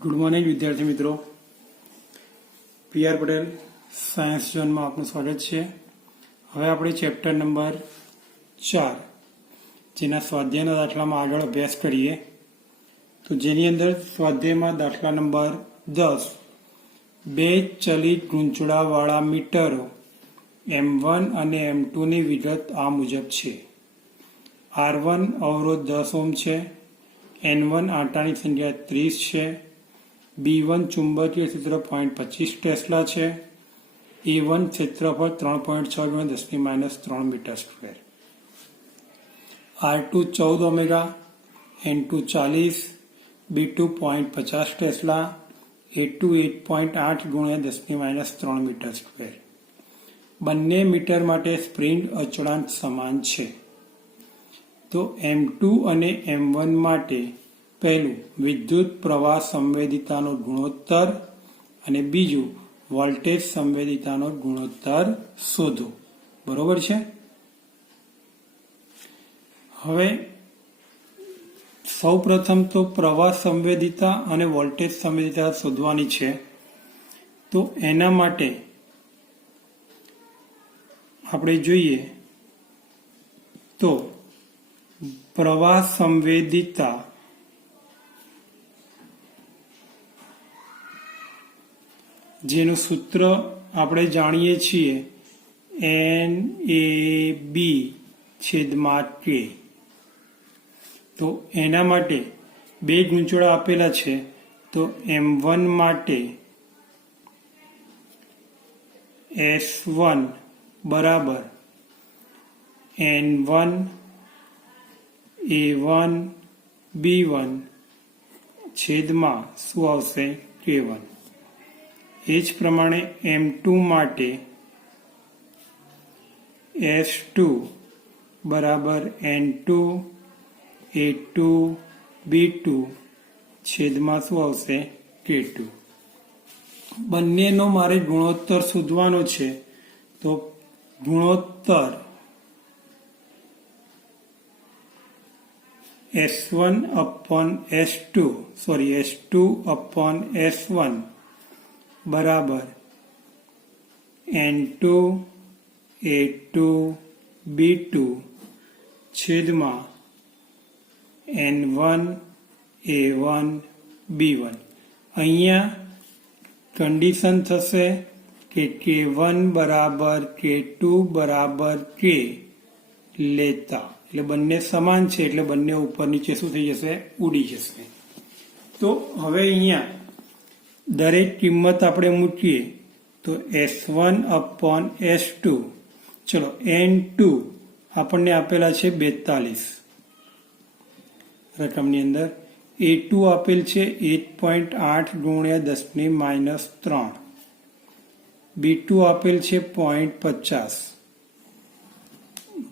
Good morning વિદ્યાર્થી મિત્રો, PR Patel science ઝોનમાં આપનું સ્વાગત છે. હવે આપણે ચેપ્ટર નંબર 4 જેના સ્વાધ્યાયના દાખલામાં આગળ અભ્યાસ કરીએ. તો જેની અંદર સ્વાધ્યાયમાં દાખલા નંબર 10 બે ચલિત ગૂંચળાવાળા મીટરો M1 અને M2 ની વિગત આ મુજબ છે. R1 અવરોધ 10 ઓહ્મ છે. N1 આંટાની સંખ્યા 30 છે. B1 ચુંબકીય ક્ષેત્ર 0.25 ટેસ્લા છે. A1 ક્ષેત્રફળ 3.6 × 10⁻³ metre square. R2 14 omega, N2 40, B2 0.50 tesla, A2 8.8 × 10⁻³ metre square. બંને મીટર માટે સ્પ્રિંગ અચળાંક સમાન છે. તો M2 અને M1 માટે પહેલું વિદ્યુત પ્રવાહ સંવેદિતાનો ગુણોત્તર અને બીજું વોલ્ટેજ સંવેદિતાનો ગુણોત્તર શોધો. બરોબર છે. હવે સૌ પ્રથમ તો પ્રવાહ સંવેદિતા અને વોલ્ટેજ સંવેદિતા શોધવાની છે. તો એના માટે આપણે જોઈએ તો પ્રવાહ સંવેદિતા જેનું સૂત્ર આપણે જાણીએ છીએ NAB/K. તો એના માટે બે ગૂંચળા આપેલા છે. તો M1 માટે S1 બરાબર N1 A1 B1 છેદમાં શું આવશે K1. એ જ પ્રમાણે M2 માટે S2 બરાબર N2 A2 B2 છેદમાં શું આવશે K2. બંનેનો મારે ગુણોત્તર શોધવાનો છે. તો ગુણોત્તર S2/S1 બરાબર N2 A2 B2 છેદમાં N1 A1 B1. અહીંયા કન્ડિશન થશે કે K1 બરાબર K2 બરાબર K લેતા, એટલે બંને સમાન છે, એટલે બંને ઉપર નીચે શું થઈ જશે, ઉડી જશે. તો હવે અહીંયા દરેક કિંમત આપણે મૂકીએ. તો S1/S2, ચલો N2 આપણને આપેલા છે 42 રકમની અંદર. A2 આપેલ છે 8.8 × 10⁻³ B2 આપેલ છે 0.50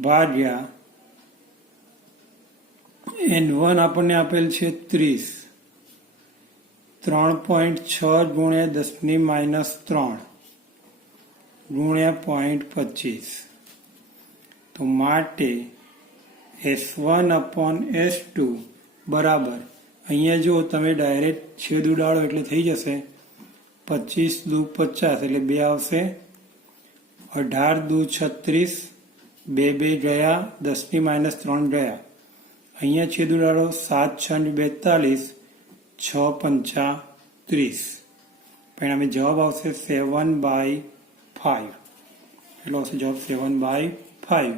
ભાગ્યા N1 આપણને આપેલ છે 30, 3.6 × 10⁻³ × 0.25. તો માટે S1/S2 બરાબર, અહીંયા જો તમે ડાયરેક્ટ છેદ ઉડાડો એટલે થઈ જશે 25 દુ 50 એટલે 2 આવશે, 18 દુ 36, 2 ગયા, 10⁻³ ગયા. અહીંયા છેદ ઉડાડો 7×6 = 42, 6×5 = 30. પરિણામે જવાબ આવશે 7/5. એટલો આવશે જવાબ 7/5.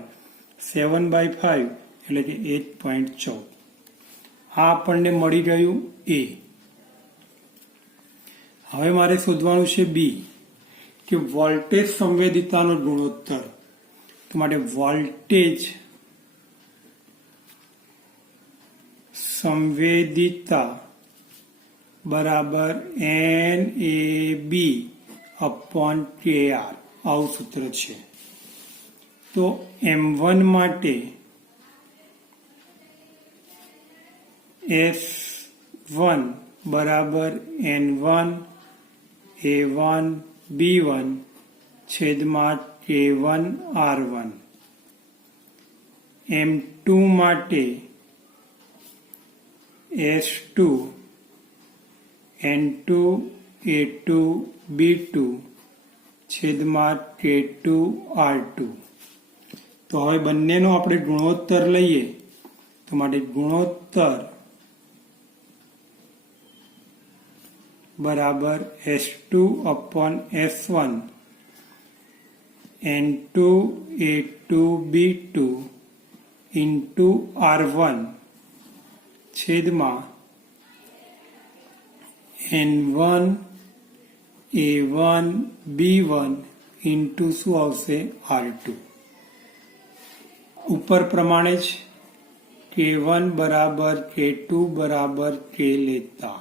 7/5 એટલે કે 8.14. આ આપણને મળી ગયું A. હવે મારે શોધવાનું છે B, કે વોલ્ટેજ સંવેદિતાનો ગુણોત્તર. તો માટે વોલ્ટેજ સંવેદિતા બરાબર NAB/KR આવું સૂત્ર છે. તો M1 માટે S1 બરાબર N1 A1 B1 છેદમાં K1 R1. M2 માટે S2 N2 A2 B2 છેદમાં K2 R2. તો હવે બંનેનો આપણે ગુણોત્તર લઈએ તો માટે ગુણોત્તર બરાબર S2 upon S1 N2 A2 B2 into R1 છેદમાં N1 A1 B1 into શું આવશે R2. ઉપર પ્રમાણે જ K1 બરાબર K2 બરાબર K લેતા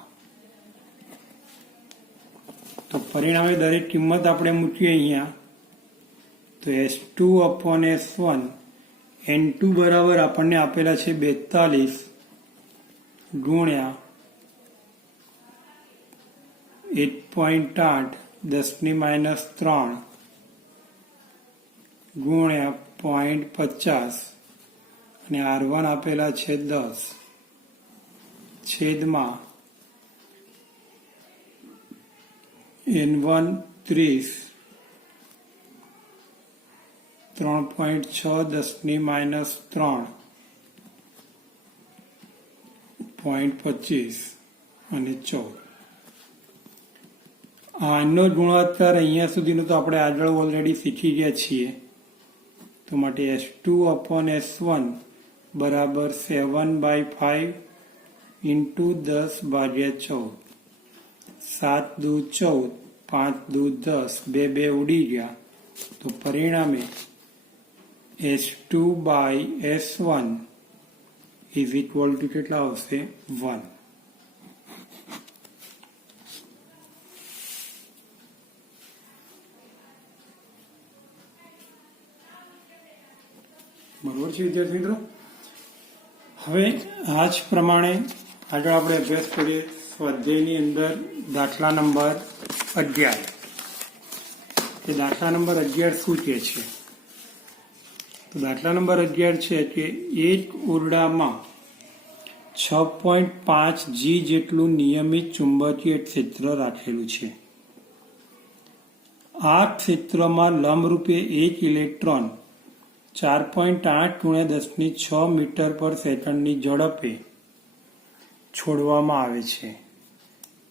તો પરિણામે દરેક કિંમત આપણે મૂકીએ અહીંયા તો S2 upon S1 N2 બરાબર આપણને આપેલા છે 42 ગુણ્યા 8.8 10⁻³ ગુણ્યા 0.50 અને R1 આપેલા છે 10 છેદમાં N1 30 3.6 10⁻³ 0.25 અને 14. આનો ગુણોત્તર અહીંયા સુધીનો તો આપણે આગળ ઓલરેડી શીખી ગયા છીએ તો માટે S2 upon S1 બરાબર 7/5 into 10/14 7 દુ 14 5 દુ 10 બે ઉડી ગયા તો પરિણામે S2 by S1 is equal to કેટલા આવશે 1. બરોબર છે વિદ્યાર્થી મિત્રો. હવે આ જ પ્રમાણે આગળ આપણે અભ્યાસ કરીએ સ્વાધ્યાયની અંદર દાખલા નંબર 11. કે દાખલા નંબર 11 શું કહે છે તો દાખલા નંબર 11 છે કે એક ઓરડામાં 6.5 G જેટલું નિયમિત ચુંબકીય ક્ષેત્ર રાખેલું છે. આ ક્ષેત્રમાં લંબરૂપે એક ઇલેક્ટ્રોન 4.8 × 10⁶ મીટર પર સેકન્ડની ઝડપે છોડવામાં આવે છે.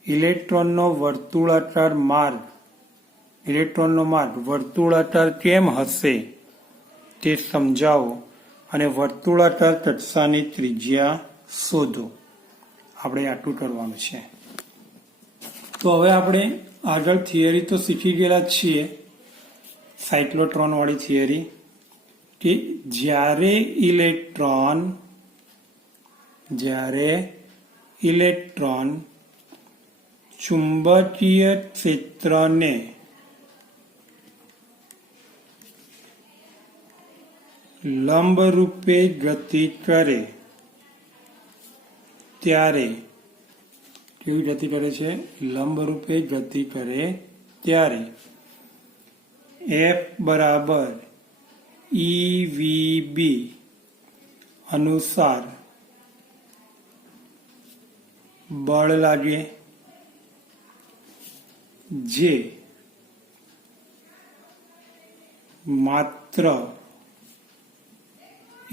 ઇલેક્ટ્રોનનો માર્ગ વર્તુળાકાર કેમ હશે તે સમજાવો અને વર્તુળાકાર કક્ષાની ત્રિજ્યા શોધો. આપણે આટલું કરવાનું છે. તો હવે આપણે આગળ થિયરી તો શીખી ગયેલા છીએ સાયક્લોટ્રોન વાળી થિયરી કે જ્યારે ઇલેક્ટ્રોન ચુંબકીય ક્ષેત્રને લંબરૂપે ગતિ કરે ત્યારે કેવી ગતિ કરે છે લંબરૂપે ગતિ કરે ત્યારે F બરાબર EVB અનુસાર બળ લાગે જે માત્ર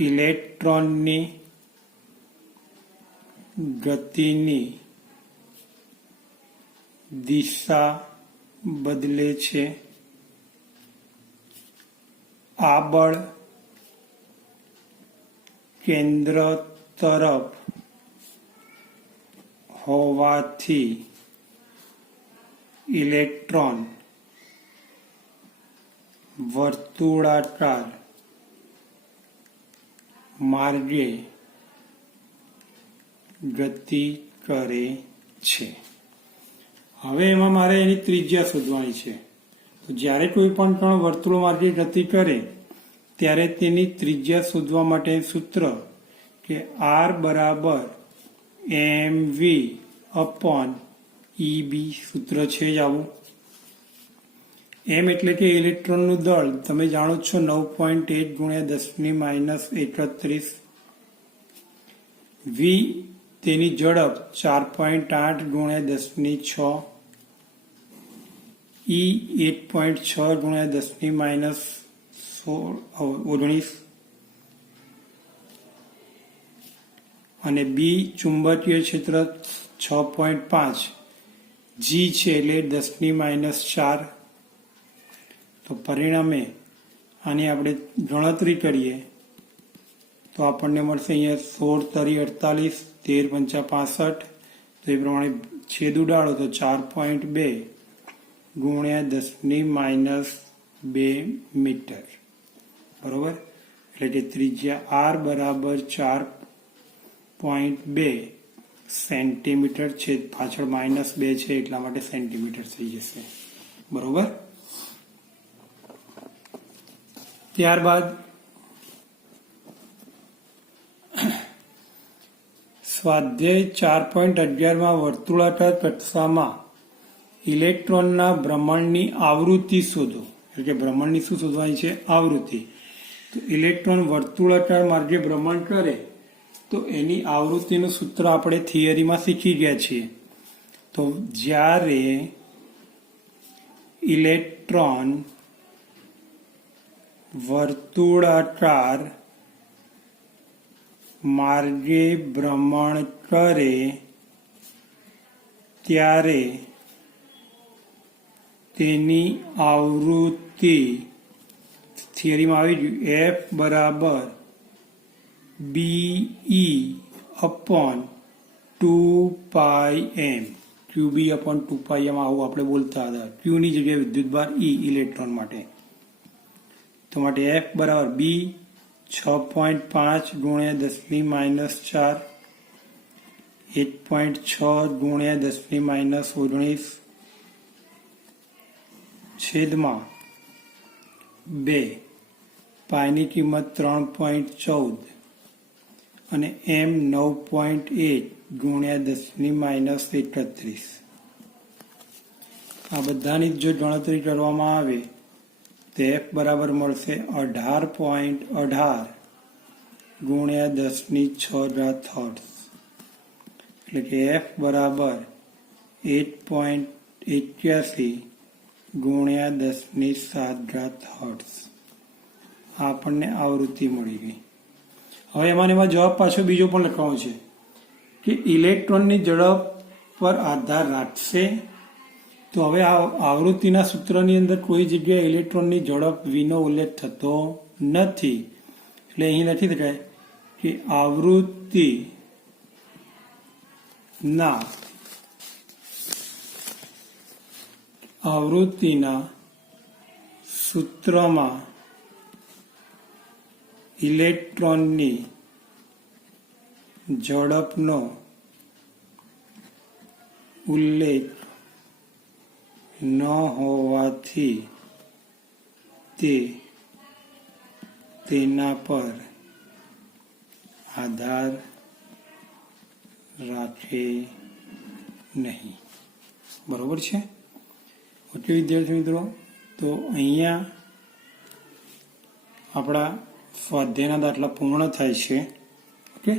ઇલેક્ટ્રોનની ગતિની દિશા બદલે છે. આ બળ કેન્દ્ર તરફ હોવાથી ઇલેક્ટ્રોન વર્તુળાકાર માર્ગે ગતિ કરે છે. હવે એમાં મારે એની ત્રિજ્યા શોધવાની છે. તો જ્યારે કોઈ પણ કણ વર્તુળ માર્ગે ગતિ કરે ત્યારે તેની ત્રિજ્યા શોધવા માટે સૂત્ર કે R બરાબર mv upon EB સૂત્ર છે જ આવું. m એટલે કે ઇલેક્ટ્રોનનું દળ તમે જાણો છો 9.8 × 10⁻31. v તેની ઝડપ 4.8 ગુણ્યા 10⁶, ઈ 8.6 ગુણ્યા 10⁻19 અને બી ચુંબકીય ક્ષેત્ર 6.5, જી છે એટલે 10⁻⁴. તો પરિણામે આની આપણે ગણતરી કરીએ તો આપણને મળશે અહીંયા 16 તરી 48, 13 પંચા 65. તો એ પ્રમાણે છેદ ઉડાડો તો 4.2 ગુણ્યા 10⁻2 મીટર. બરોબર, એટલે કે ત્રિજ્યા આર બરાબર 4.2 સેન્ટીમીટર છે. પાછળ -2 છે એટલા માટે સેન્ટીમીટર થઈ જશે. બરોબર. ત્યારબાદ સ્વાધ્યાય 4.11 વર્તુળાકાર કક્ષામાં ઇલેક્ટ્રોનના ભ્રમણની આવૃત્તિ શોધો. એટલે કે ભ્રમણની શું શોધવાની છે? આવૃત્તિ. તો ઇલેક્ટ્રોન વર્તુળાકાર માર્ગે ભ્રમણ કરે તો એની આવૃત્તિનું સૂત્ર આપણે થિયરીમાં શીખી ગયા છીએ. તો જ્યારે ઇલેક્ટ્રોન વર્તુળાકાર માર્ગે ભ્રમણ કરે ત્યારે તેની આવૃત્તિ થિયરીમાં આવી ગયું F બરાબર BE/2πm, QB/2πm આવું આપણે બોલતા હતા. Q ની જગ્યાએ વિદ્યુતભાર E ઇલેક્ટ્રોન માટે. તો માટે F બરાબર B 6.5 ગુણ્યા 10⁻⁴, 8.6 ગુણ્યા 10⁻19 છેદમાં 2, પાઈની કિંમત 3.14 અને M 9.8 ગુણ્યા 10⁻31. આ બધાની જો ગણતરી કરવામાં આવે તો F બરાબર મળશે 18.18 ગુણ્યા 10⁶ હર્ટ્ઝ. એટલે કે F બરાબર 8.81 ગુણ્યા 10⁷ હર્ટ્ઝ. આપણને આવૃત્તિ મળી ગઈ. હવે એમાં જવાબ પાછો બીજો પણ લખવાનો છે કે ઇલેક્ટ્રોનની ઝડપ પર આધાર રાખશે. તો હવે આ આવૃત્તિના સૂત્રની અંદર કોઈ જગ્યાએ ઇલેક્ટ્રોનની ઝડપ વીનો ઉલ્લેખ થતો નથી. એટલે અહીં લખી શકાય કે આવૃત્તિના સૂત્રમાં ઇલેક્ટ્રોનની ઝડપનો ઉલ્લેખ ન હોવાથી તે તેના પર આધાર રાખે નહીં. બરોબર છે? ઓકે વિદ્યાર્થી મિત્રો, તો અહીંયા આપણા સ્વાધ્યાયના દાખલા પૂર્ણ થાય છે. ઓકે.